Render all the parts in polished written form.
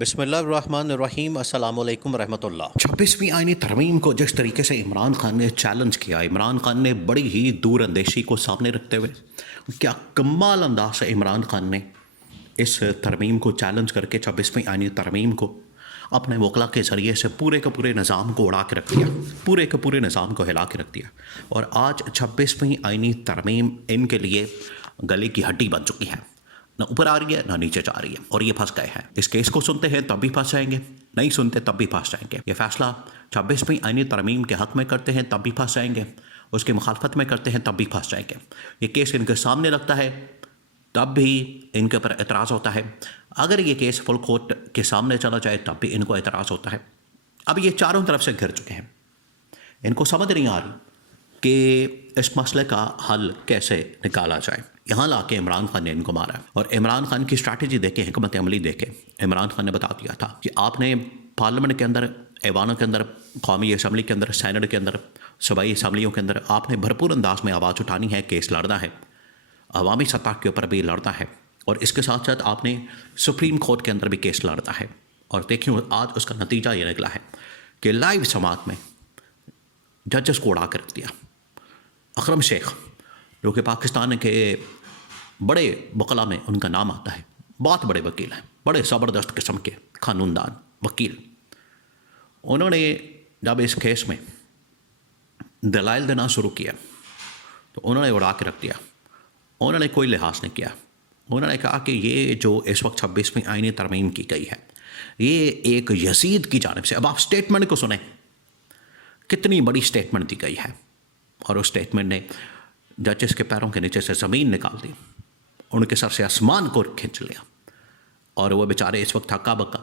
بسم اللہ الرحمن الرحیم، السلام علیکم ورحمۃ اللہ۔ 26ویں آئینی ترمیم کو جس طریقے سے عمران خان نے چیلنج کیا، عمران خان نے بڑی ہی دور اندیشی کو سامنے رکھتے ہوئے کیا کمال انداز سے عمران خان نے اس ترمیم کو چیلنج کر کے 26ویں آئینی ترمیم کو اپنے وکلا کے ذریعے سے پورے کے پورے نظام کو اڑا کے رکھ دیا، پورے کے پورے نظام کو ہلا کے رکھ دیا، اور آج 26ویں آئینی ترمیم ان کے لیے گلے کی ہڈی بن چکی ہے، نہ اوپر آ رہی ہے نہ نیچے جا رہی ہے، اور یہ پھنس گئے ہیں۔ اس کیس کو سنتے ہیں تب بھی پھنس جائیں گے، نہیں سنتے تب بھی پھنس جائیں گے۔ یہ فیصلہ 26ویں آئینی ترمیم کے حق میں کرتے ہیں تب بھی پھنس جائیں گے، اس کی مخالفت میں کرتے ہیں تب بھی پھنس جائیں گے۔ یہ کیس ان کے سامنے رکھتا ہے تب بھی ان کے اوپر اعتراض ہوتا ہے، اگر یہ کیس فل کورٹ کے سامنے چلا جائے تب بھی ان کو اعتراض ہوتا ہے۔ اب یہ چاروں طرف سے گھر چکے ہیں، ان کو سمجھ نہیں آ رہی کہ اس مسئلے کا حل کیسے نکالا جائے۔ یہاں لا کے عمران خان نے ان کو مارا، اور عمران خان کی اسٹریٹجی دیکھے، حکمت عملی دیکھے۔ عمران خان نے بتا دیا تھا کہ آپ نے پارلیمنٹ کے اندر، ایوانوں کے اندر، قومی اسمبلی کے اندر، سینٹ کے اندر، صوبائی اسمبلیوں کے اندر آپ نے بھرپور انداز میں آواز اٹھانی ہے، کیس لڑنا ہے، عوامی سطح کے اوپر بھی لڑنا ہے، اور اس کے ساتھ ساتھ آپ نے سپریم کورٹ کے اندر بھی کیس لڑنا ہے۔ اور دیکھیں آج اس کا نتیجہ یہ نکلا ہے کہ لائیو سماعت میں ججز کو اڑا کر رکھ دیا۔ اکرم شیخ جو کہ پاکستان کے بڑے وکلا میں ان کا نام آتا ہے، بہت بڑے وکیل ہیں، بڑے زبردست قسم کے قانون دان وکیل، انہوں نے جب اس کیس میں دلائل دینا شروع کیا تو انہوں نے اڑا کے رکھ دیا۔ انہوں نے کوئی لحاظ نہیں کیا، انہوں نے کہا کہ یہ جو اس وقت 26ویں آئینی ترمیم کی گئی ہے یہ ایک یزید کی جانب سے۔ اب آپ سٹیٹمنٹ کو سنیں، کتنی بڑی سٹیٹمنٹ دی گئی ہے، اور اس سٹیٹمنٹ نے ججز کے پیروں کے نیچے سے زمین نکال دی، ان کے سر سے آسمان کو کھینچ لیا، اور وہ بیچارے اس وقت ہکا بکا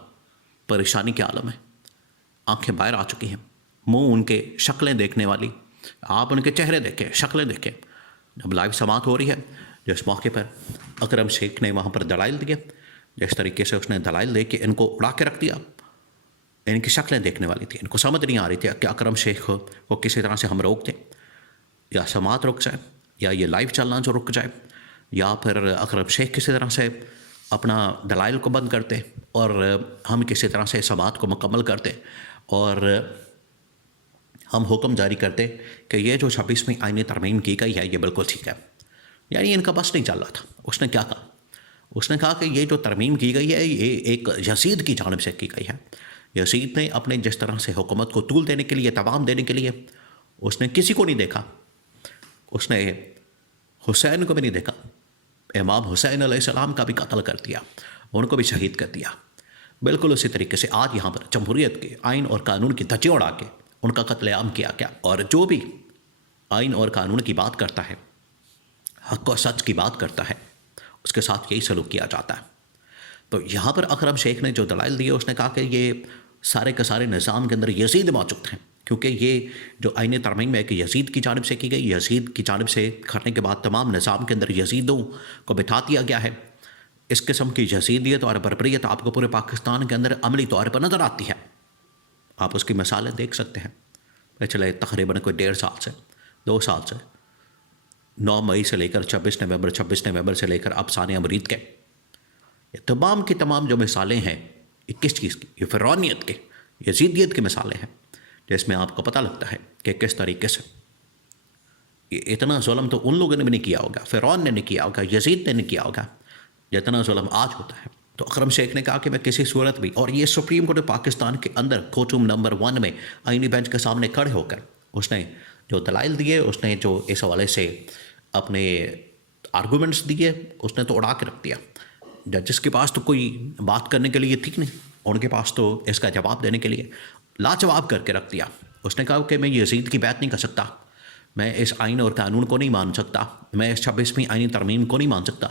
پریشانی کے عالم میں، آنکھیں باہر آ چکی ہیں، منہ ان کے شکلیں دیکھنے والی، آپ ان کے چہرے دیکھیں، شکلیں دیکھیں۔ جب لائیو سماعت ہو رہی ہے، جس موقع پر اکرم شیخ نے وہاں پر دلائل دیے، جس طریقے سے اس نے دلائل دے کے ان کو اڑا کے رکھ دیا، ان کی شکلیں دیکھنے والی تھی، ان کو سمجھ نہیں آ رہی تھی کہ اکرم شیخ کو کسی طرح سے ہم روک دیں، یا سماعت رک جائے، یا یہ لائیو چلنا جو رک جائے، یا پھر اکرم شیخ کسی طرح سے اپنا دلائل کو بند کرتے اور ہم کسی طرح سے سماعت کو مکمل کرتے، اور ہم حکم جاری کرتے کہ یہ جو 26ویں آئینی ترمیم کی گئی ہے یہ بالکل ٹھیک ہے۔ یعنی ان کا بس نہیں چل رہا تھا۔ اس نے کیا کہا؟ اس نے کہا کہ یہ جو ترمیم کی گئی ہے یہ ایک یزید کی جانب سے کی گئی ہے۔ یزید نے اپنے جس طرح سے حکومت کو طول دینے کے لیے، توام دینے کے لیے، اس نے کسی کو نہیں دیکھا، اس نے حسین کو بھی نہیں دیکھا، امام حسین علیہ السلام کا بھی قتل کر دیا، ان کو بھی شہید کر دیا۔ بالکل اسی طریقے سے آج یہاں پر جمہوریت کے آئین اور قانون کی دھجیاں اڑا کے ان کا قتل عام کیا گیا، اور جو بھی آئین اور قانون کی بات کرتا ہے، حق و سچ کی بات کرتا ہے، اس کے ساتھ یہی سلوک کیا جاتا ہے۔ تو یہاں پر اکرم شیخ نے جو دلائل دیے، اس نے کہا کہ یہ سارے کے سارے نظام کے اندر یزید موجود ہیں، کیونکہ یہ جو آئینی ترمیم ہے کہ یزید کی جانب سے کی گئی، یزید کی جانب سے کرنے کے بعد تمام نظام کے اندر یزیدوں کو بٹھا دیا گیا ہے۔ اس قسم کی یزیدیت اور بربریت آپ کو پورے پاکستان کے اندر عملی طور پر نظر آتی ہے، آپ اس کی مثالیں دیکھ سکتے ہیں۔ پچھلے تقریباً کوئی 1.5 سال سے، 2 سال سے، 9 مئی سے لے کر 26 نومبر سے لے کر اب ثانیہ مرید کے، یہ تمام کی تمام جو مثالیں ہیں، یہ کس چیز کی؟ یہ فرعونیت کے، یزیدیت کی مثالیں ہیں، جس میں آپ کو پتہ لگتا ہے کہ کس طریقے سے یہ اتنا ظلم تو ان لوگوں نے بھی نہیں کیا ہوگا، فرعون نے نہیں کیا ہوگا، یزید نے نہیں کیا ہوگا جتنا ظلم آج ہوتا ہے۔ تو اکرم شیخ نے کہا کہ میں کسی صورت بھی، اور یہ سپریم کورٹ پاکستان کے اندر کورٹ روم نمبر 1 میں آئینی بینچ کے سامنے کھڑے ہو کر اس نے جو دلائل دیے، اس نے جو اس حوالے سے اپنے آرگومنٹس دیے، اس نے تو اڑا کے رکھ دیا۔ ججز کے پاس تو کوئی بات کرنے کے لیے ٹھیک نہیں، ان کے پاس تو اس کا جواب دینے کے لیے لاجواب کر کے رکھ دیا۔ اس نے کہا کہ میں یزید کی بات نہیں کر سکتا، میں اس آئین اور قانون کو نہیں مان سکتا، میں اس 26ویں آئینی ترمیم کو نہیں مان سکتا۔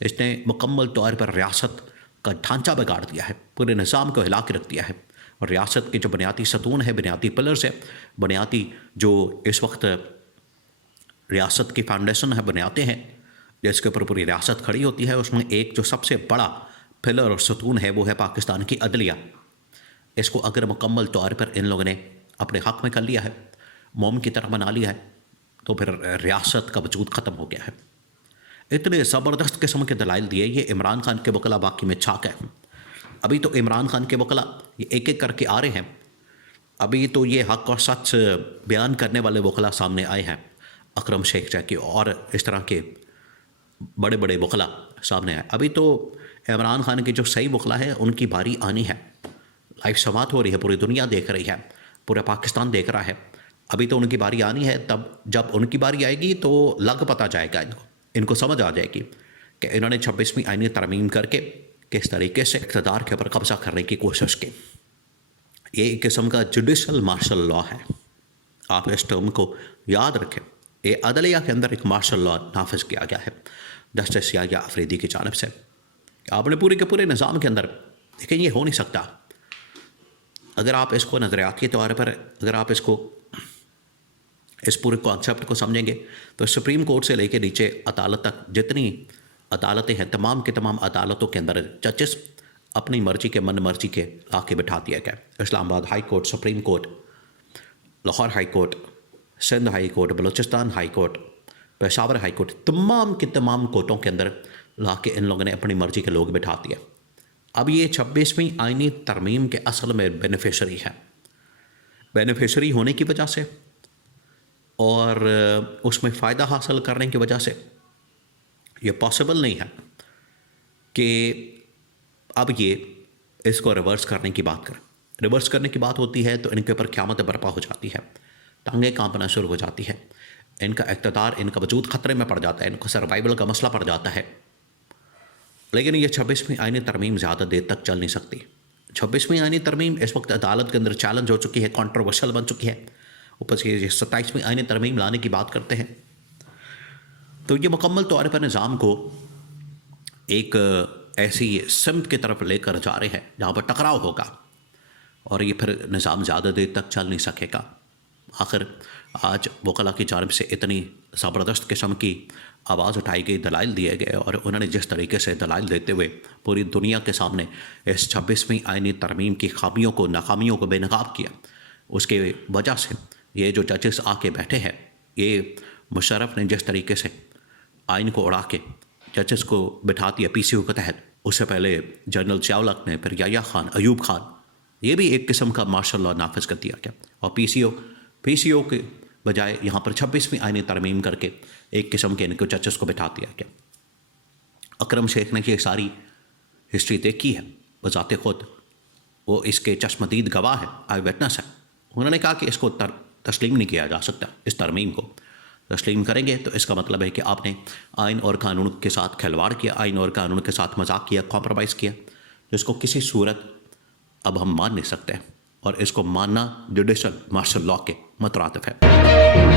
اس نے مکمل طور پر ریاست کا ڈھانچہ بگاڑ دیا ہے، پورے نظام کو ہلا کے رکھ دیا ہے، اور ریاست کے جو بنیادی ستون ہے، بنیادی پلرز ہے، بنیادی جو اس وقت ریاست کی فاؤنڈیشن ہے، بنیادیں ہیں جس کے اوپر پوری ریاست کھڑی ہوتی ہے، اس میں ایک جو سب سے بڑا پلر اور ستون ہے وہ ہے پاکستان کی عدلیہ۔ اس کو اگر مکمل طور پر ان لوگوں نے اپنے حق میں کر لیا ہے، موم کی طرح بنا لیا ہے، تو پھر ریاست کا وجود ختم ہو گیا ہے۔ اتنے زبردست قسم کے دلائل دیے، یہ عمران خان کے وکلا باقی میں چھا گئے ہیں۔ ابھی تو عمران خان کے وکلا یہ ایک ایک کر کے آ رہے ہیں. ابھی تو یہ حق اور سچ بیان کرنے والے وکلا سامنے آئے ہیں. اکرم شیخ چاکی اور اس طرح کے بڑے بڑے وکلا سامنے آئے. ابھی تو عمران خان کے جو صحیح وکلا ہے ان کی باری آنی ہے. لائف سماعت ہو رہی ہے, پوری دنیا دیکھ رہی ہے, پورا پاکستان دیکھ رہا ہے. ابھی تو ان کی باری آنی ہے. تب جب ان کی باری آئے گی تو لگ پتہ جائے گا ان کو سمجھ آ جائے گی کہ انہوں نے 26ویں آئینی ترمیم کر کے کس طریقے سے اقتدار کے اوپر قبضہ کرنے کی کوشش کی. یہ ایک قسم کا جوڈیشل مارشل لا ہے. آپ اس ٹرم کو یاد رکھیں. یہ عدلیہ کے اندر ایک مارشل لا نافذ کیا گیا ہے جسٹس یحییٰ آفریدی کی جانب سے. آپ نے پورے کے پورے نظام کے اندر لیکن یہ ہو نہیں سکتا. اگر آپ اس کو نظریاتی طور پر اگر آپ اس پورے کانسیپٹ کو سمجھیں گے تو سپریم کورٹ سے لے کے نیچے عدالت تک جتنی عدالتیں ہیں تمام کے تمام عدالتوں کے اندر ججز اپنی مرضی کے من مرضی کے لا کے بٹھا دیا گیا. اسلام آباد high court, supreme court, Lahore high court, Sindh high court, Balochistan high court, Peshawar high court, تمام کے تمام کورٹوں کے اندر لا کے ان لوگوں نے اپنی مرضی کے لوگ بٹھا دیا. اب یہ 26ویں آئینی ترمیم کے اصل میں بینیفیشری ہے. بینیفیشری ہونے کی وجہ سے اور اس میں فائدہ حاصل کرنے کی وجہ سے یہ پاسبل نہیں ہے کہ اب یہ اس کو ریورس کرنے کی بات کریں. ریورس کرنے کی بات ہوتی ہے تو ان کے اوپر قیامت برپا ہو جاتی ہے, ٹانگیں کانپنا شروع ہو جاتی ہے, ان کا اقتدار, ان کا وجود خطرے میں پڑ جاتا ہے, ان کو سروائیول کا مسئلہ پڑ جاتا ہے. لیکن یہ 26ویں آئینی ترمیم زیادہ دیر تک چل نہیں سکتی. 26ویں آئینی ترمیم اس وقت عدالت کے اندر چیلنج ہو چکی ہے, کنٹروورشل بن چکی ہے. اوپر سے یہ 27ویں آئینی ترمیم لانے کی بات کرتے ہیں تو یہ مکمل طور پر نظام کو ایک ایسی سمت کی طرف لے کر جا رہے ہیں جہاں پر ٹکراؤ ہوگا اور یہ پھر نظام زیادہ دیر تک چل نہیں سکے گا. آخر آج وکلا کی جانب سے اتنی زبردست قسم کی آواز اٹھائی گئی, دلائل دیے گئے, اور انہوں نے جس طریقے سے دلائل دیتے ہوئے پوری دنیا کے سامنے اس 26ویں آئینی ترمیم کی خامیوں کو, ناکامیوں کو بے نقاب کیا. اس کی وجہ سے یہ جو ججز آ کے بیٹھے ہیں, یہ مشرف نے جس طریقے سے آئین کو اڑا کے ججز کو بٹھا دیا پی سی او کے تحت, اس سے پہلے جنرل ضیاء نے, پھر یحییٰ خان, ایوب خان, یہ بھی ایک قسم کا مارشل لا نافذ کر دیا گیا. اور پی سی او کے بجائے یہاں پر 26ویں آئینی ترمیم کر کے ایک قسم کے ان کو ججز کو بٹھا دیا گیا. اکرم شیخ نے یہ ساری ہسٹری دیکھی ہے بذات خود, وہ اس کے چشمدید گواہ ہے, آئی وٹنس ہے. انہوں نے کہا کہ اس کو تسلیم نہیں کیا جا سکتا. اس ترمیم کو تسلیم کریں گے تو اس کا مطلب ہے کہ آپ نے آئین اور قانون کے ساتھ کھلواڑ کیا, آئین اور قانون کے ساتھ مذاق کیا, کمپرومائز کیا, جس کو کسی صورت اب ہم مان نہیں سکتے, اور اس کو ماننا جوڈیشل مارشل لا کے مترادف ہے.